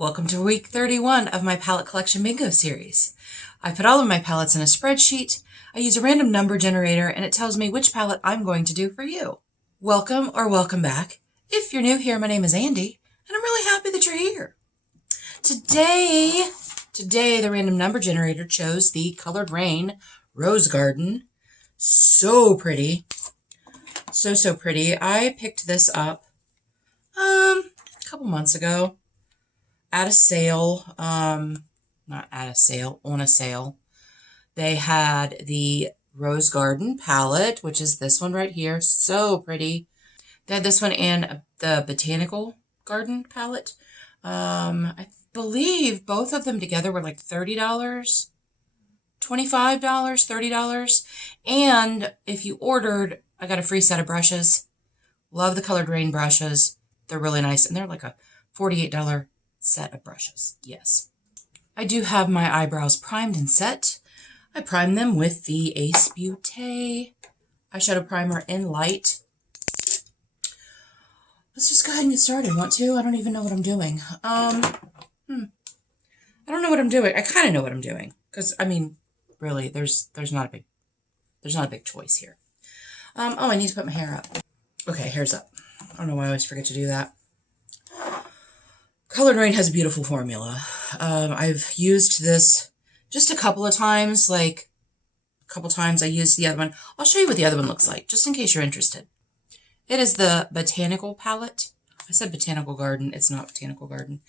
Welcome to week 31 of my palette collection bingo series. I put all of my palettes in a spreadsheet. I use a random number generator and it tells me which palette I'm going to do for you. Welcome or welcome back. If you're new here, my name is Andi and I'm really happy that you're here. Today the random number generator chose the Coloured Raine Rose Garden. So pretty. So pretty. I picked this up a couple months ago. At a sale, not at a sale, on a sale. They had the Rose Garden palette, which is this one right here. So pretty. They had this one and the Botanical Garden palette. I believe both of them together were like $30, $25, $30. And if you ordered, I got a free set of brushes. Love the Coloured Raine brushes. They're really nice. And they're like a $48 set of brushes. Yes. I do have my eyebrows primed and set. I primed them with the Ace Beauté eyeshadow primer in light. Let's just go ahead and get started. Want to? I don't even know what I'm doing. I don't know what I'm doing. I kind of know what I'm doing because I mean, really, there's not a big choice here. Oh, I need to put my hair up. Okay, hair's up. I don't know why I always forget to do that. Coloured Raine has a beautiful formula. I've used this just a couple of times, I used the other one. I'll show you what the other one looks like, just in case you're interested. It is the Botanical palette. I said Botanical Garden. It's not Botanical Garden.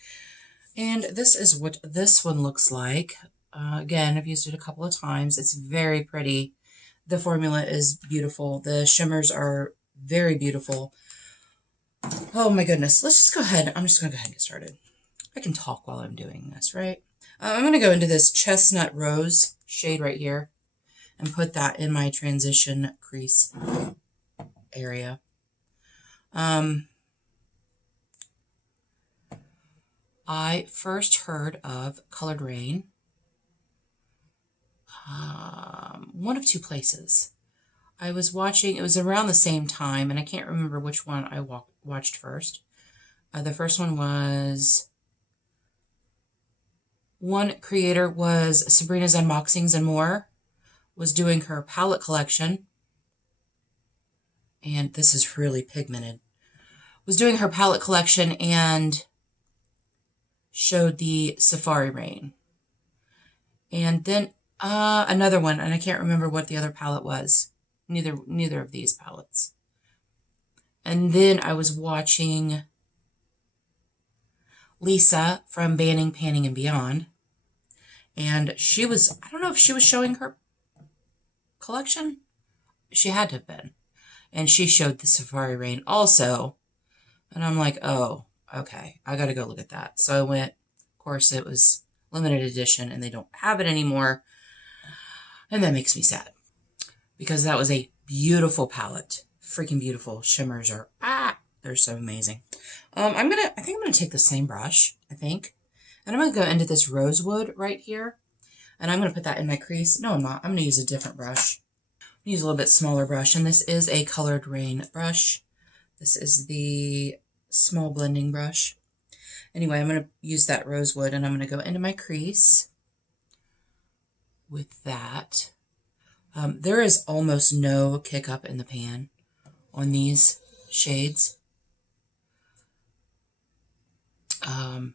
And this is what this one looks like. Again, I've used it a couple of times. It's very pretty. The formula is beautiful. The shimmers are very beautiful. Oh my goodness. Let's just go ahead. I'm just going to go ahead and get started. I can talk while I'm doing this, right? I'm going to go into this Chestnut Rose shade right here and put that in my transition crease area. I first heard of Coloured Raine one of two places. I was watching, it was around the same time, and I can't remember which one I watched first. The first one was, one creator was Sabrina's Unboxings and More, was doing her palette collection, and this is really pigmented, was doing her palette collection and showed the Safari Raine. And then another one, and I can't remember what the other palette was. Neither of these palettes. And then I was watching Lisa from Banning, Panning, and Beyond. And she was, I don't know if she was showing her collection. She had to have been. And she showed the Safari Raine also. And I'm like, oh, okay, I gotta go look at that. So I went, of course it was limited edition and they don't have it anymore. And that makes me sad. Because that was a beautiful palette. Freaking beautiful. Shimmers are, they're so amazing. I think I'm gonna take the same brush, and I'm gonna go into this rosewood right here. And I'm gonna put that in my crease. No, I'm not. I'm gonna use a different brush. I'm gonna use a little bit smaller brush, and this is a Coloured Raine brush. This is the small blending brush. Anyway, I'm gonna use that rosewood, and I'm gonna go into my crease with that. There is almost no kick up in the pan on these shades. But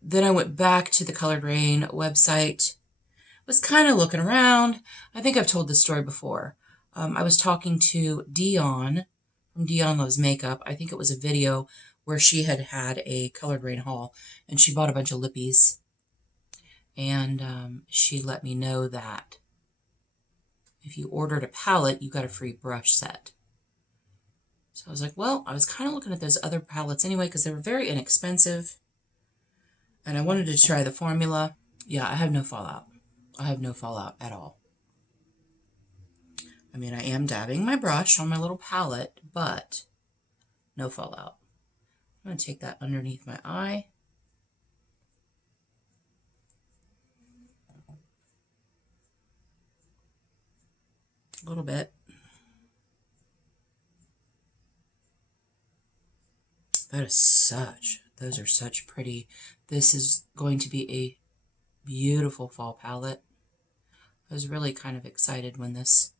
then I went back to the Coloured Raine website, was kind of looking around. I think I've told this story before. I was talking to Dion from Dion Loves Makeup. I think it was a video where she had a Coloured Raine haul and she bought a bunch of lippies. And she let me know that if you ordered a palette, you got a free brush set. So I was like, well, I was kind of looking at those other palettes anyway because they were very inexpensive. And I wanted to try the formula. Yeah, I have no fallout. I have no fallout at all. I mean, I am dabbing my brush on my little palette, but no fallout. I'm going to take that underneath my eye. A little bit. That is such Those are such pretty. This is going to be a beautiful fall palette. I was really kind of excited when this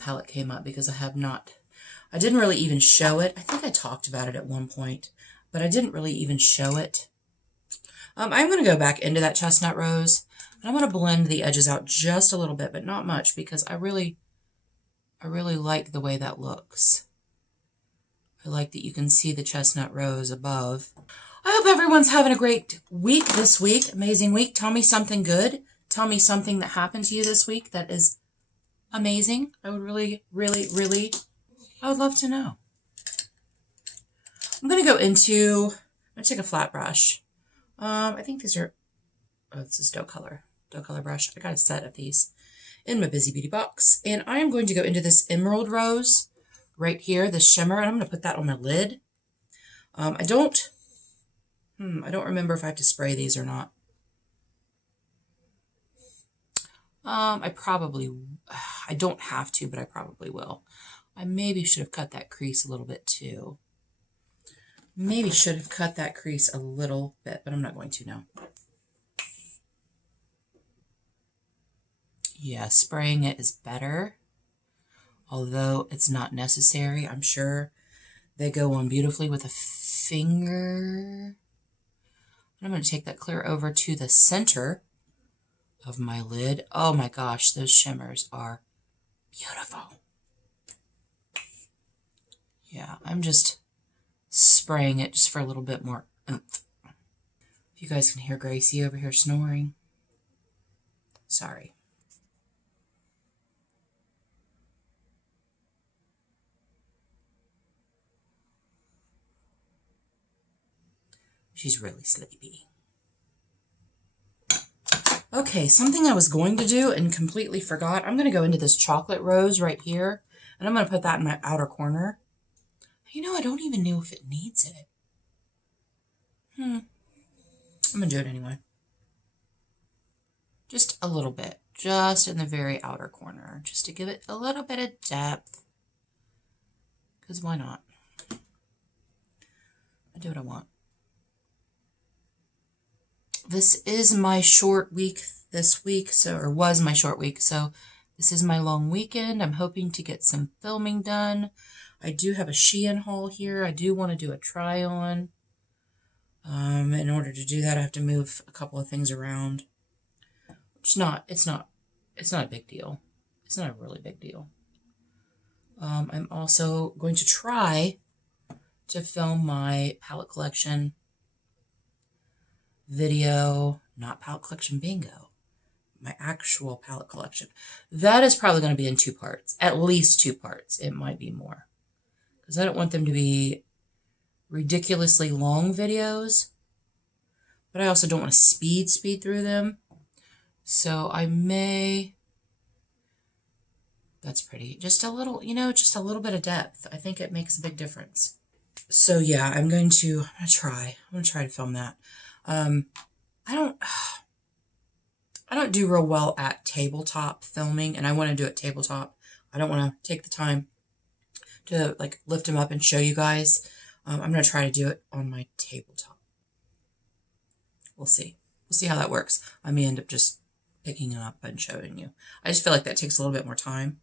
palette came up because I didn't really even show it. I think I talked about it at one point, but I didn't really even show it. I'm going to go back into that chestnut rose, and I'm going to blend the edges out just a little bit, but not much, because I really like the way that looks. I like that you can see the chestnut rose above. I hope everyone's having a great week this week. Amazing week. Tell me something good. Tell me something that happened to you this week that is amazing. I would really, I would love to know. I'm going to take a flat brush. I think these are, this is dough color brush. I got a set of these in my Busy Beauty box. And I am going to go into this emerald rose right here, this shimmer, and I'm going to put that on my lid. I don't remember if I have to spray these or not. I don't have to, but I probably will. I maybe should have cut that crease a little bit too. Maybe should have cut that crease a little bit, but I'm not going to now. Yeah, spraying it is better, although it's not necessary. I'm sure they go on beautifully with a finger. I'm going to take that clear over to the center of my lid. Oh my gosh, those shimmers are beautiful. Yeah, I'm just spraying it just for a little bit more oomph. If you guys can hear Gracie over here snoring, sorry. She's really sleepy. Okay, something I was going to do and completely forgot. I'm going to go into this chocolate rose right here, and I'm going to put that in my outer corner. You know, I don't even know if it needs it. I'm going to do it anyway. Just a little bit. Just in the very outer corner. Just to give it a little bit of depth. Because why not? I do what I want. This is my short week this week, or was my short week, so this is my long weekend. I'm hoping to get some filming done. I do have a Shein haul here. I do want to do a try on. In order to do that, I have to move a couple of things around. It's not a big deal. It's not a really big deal. I'm also going to try to film my palette collection video, not palette collection bingo, my actual palette collection. That is probably going to be in 2 parts, at least 2 parts. It might be more, because I don't want them to be ridiculously long videos, but I also don't want to speed through them. So I may, that's pretty, just a little, just a little bit of depth. I think it makes a big difference. So yeah, I'm going to try to film that. I don't do real well at tabletop filming, and I want to do it tabletop. I don't want to take the time to like lift them up and show you guys. I'm going to try to do it on my tabletop. We'll see. We'll see how that works. I may end up just picking it up and showing you. I just feel like that takes a little bit more time.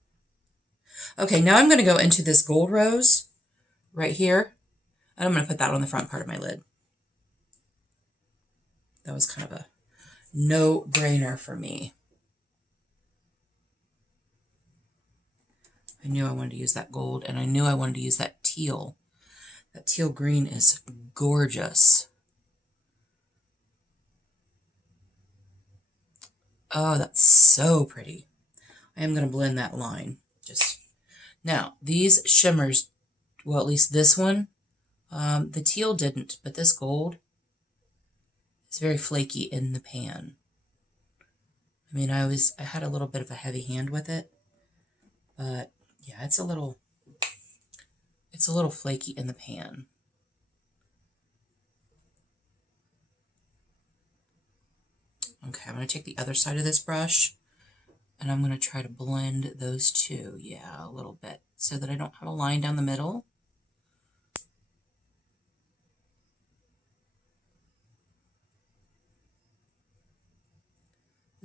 Okay, now I'm going to go into this gold rose right here, and I'm going to put that on the front part of my lid. That was kind of a no-brainer for me. I knew I wanted to use that gold, and I knew I wanted to use that teal. That teal green is gorgeous. Oh, that's so pretty. I am going to blend that line. Now, these shimmers, well, at least this one, the teal didn't, but this gold, it's very flaky in the pan. I mean, I had a little bit of a heavy hand with it, but yeah, it's a little flaky in the pan. Okay, I'm going to take the other side of this brush, and I'm going to try to blend those two, yeah, a little bit, so that I don't have a line down the middle.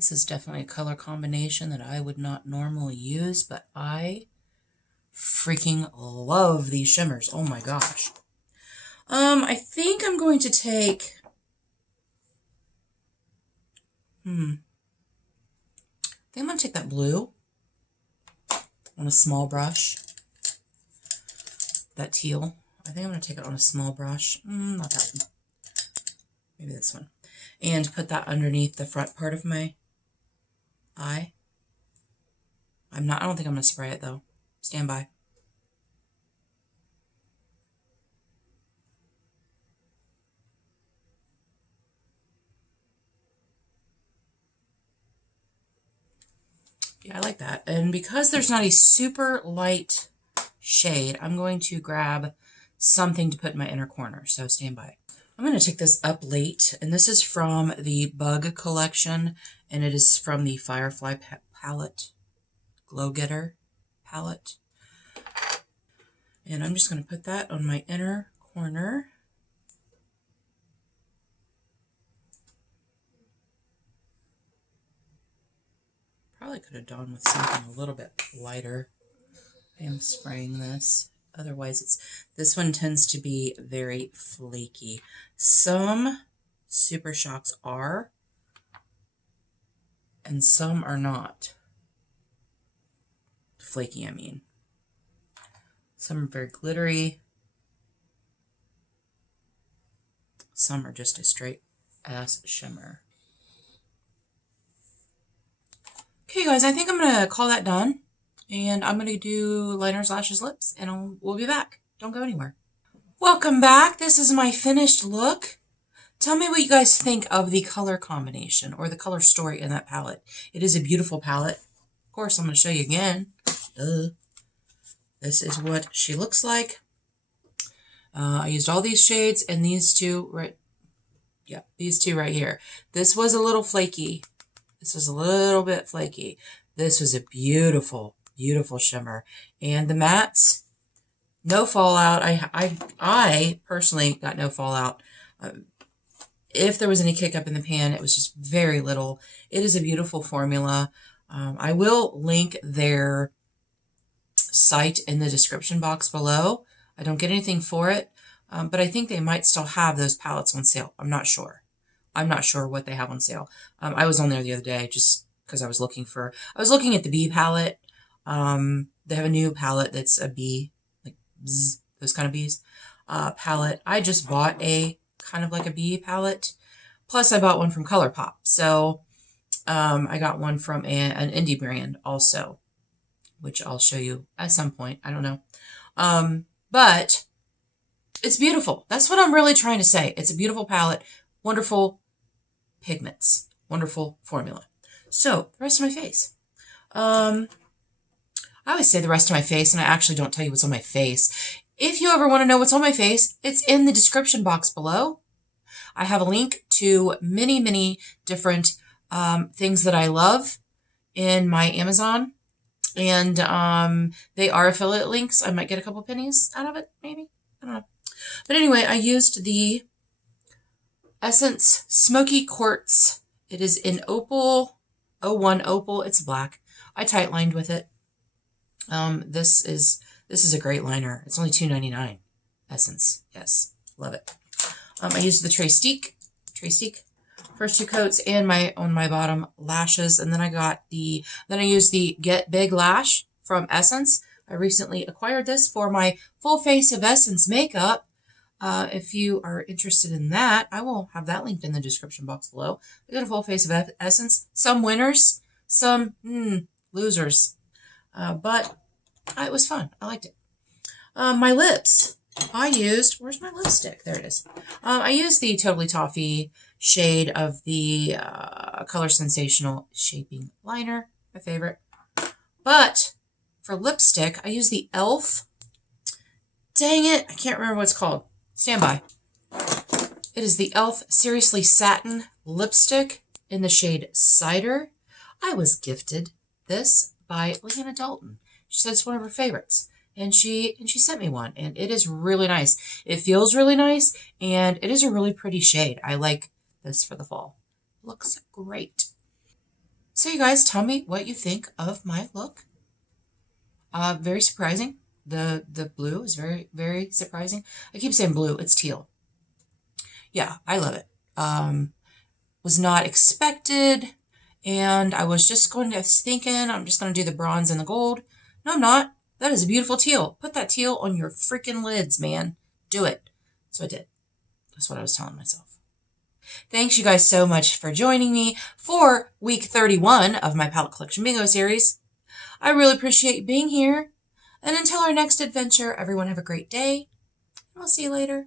This is definitely a color combination that I would not normally use, but I freaking love these shimmers. Oh my gosh. I think I'm going to take, I think I'm going to take that blue on a small brush. That teal. I think I'm going to take it on a small brush. Not that one. Maybe this one. And put that underneath the front part of my eye. I don't think I'm going to spray it though. Stand by. Yeah, I like that. And because there's not a super light shade, I'm going to grab something to put in my inner corner. So stand by. I'm going to take this Up Late, and this is from the Bug collection, and it is from the Firefly palette, Glow Getter palette. And I'm just going to put that on my inner corner. Probably could have done with something a little bit lighter. I am spraying this. Otherwise, this one tends to be very flaky. Some Super Shocks are, and some are not. Flaky, I mean. Some are very glittery. Some are just a straight ass shimmer. Okay, guys, I think I'm going to call that done. And I'm going to do liners, lashes, lips, and we'll be back. Don't go anywhere. Welcome back. This is my finished look. Tell me what you guys think of the color combination or the color story in that palette. It is a beautiful palette. Of course, I'm going to show you again. This is what she looks like. I used all these shades and these two right. Yeah, these two right here. This was a little flaky. This was a little bit flaky. This was a beautiful, beautiful shimmer. And the mattes, no fallout. I personally got no fallout. If there was any kick up in the pan, it was just very little. It is a beautiful formula. I will link their site in the description box below. I don't get anything for it, but I think they might still have those palettes on sale. I'm not sure. I'm not sure what they have on sale. I was on there the other day just because I was looking at the bee palette. They have a new palette that's a bee, like bzz, those kind of bees, palette. I just bought a kind of like a bee palette. Plus I bought one from ColourPop. So, I got one from an indie brand also, which I'll show you at some point. I don't know. But it's beautiful. That's what I'm really trying to say. It's a beautiful palette. Wonderful pigments. Wonderful formula. So, the rest of my face. I always say the rest of my face, and I actually don't tell you what's on my face. If you ever want to know what's on my face, it's in the description box below. I have a link to many, many different things that I love in my Amazon. And they are affiliate links. I might get a couple pennies out of it, maybe. I don't know. But anyway, I used the Essence Smoky Quartz. It is in Opal, 01 Opal. It's black. I tight lined with it. This is a great liner. It's only $2.99. Essence. Yes. Love it. I used the Trace first two coats and on my bottom lashes, and then I used the Get Big Lash from Essence. I recently acquired this for my full face of Essence makeup. If you are interested in that, I will have that linked in the description box below. I got a full face of Essence. Some winners, some losers. But it was fun. I liked it. My lips. Where's my lipstick? There it is. I used the Totally Toffee shade of the Color Sensational Shaping Liner, my favorite. But for lipstick, I used the e.l.f. Dang it, I can't remember what it's called. Stand by. It is the e.l.f. Seriously Satin lipstick in the shade Cider. I was gifted this by Leanna Dalton. She said it's one of her favorites. And she sent me one, and it is really nice. It feels really nice, and it is a really pretty shade. I like this for the fall. Looks great. So you guys tell me what you think of my look. Very surprising. The blue is very, very surprising. I keep saying blue, it's teal. Yeah, I love it. Was not expected, and I was thinking I'm just going to do the bronze and the gold. No, I'm not. That is a beautiful teal. Put that teal on your freaking lids, man. Do it. So I did. That's what I was telling myself. Thanks you guys so much for joining me for week 31 of my palette collection bingo series. I really appreciate being here. And until our next adventure, everyone have a great day. And I'll see you later.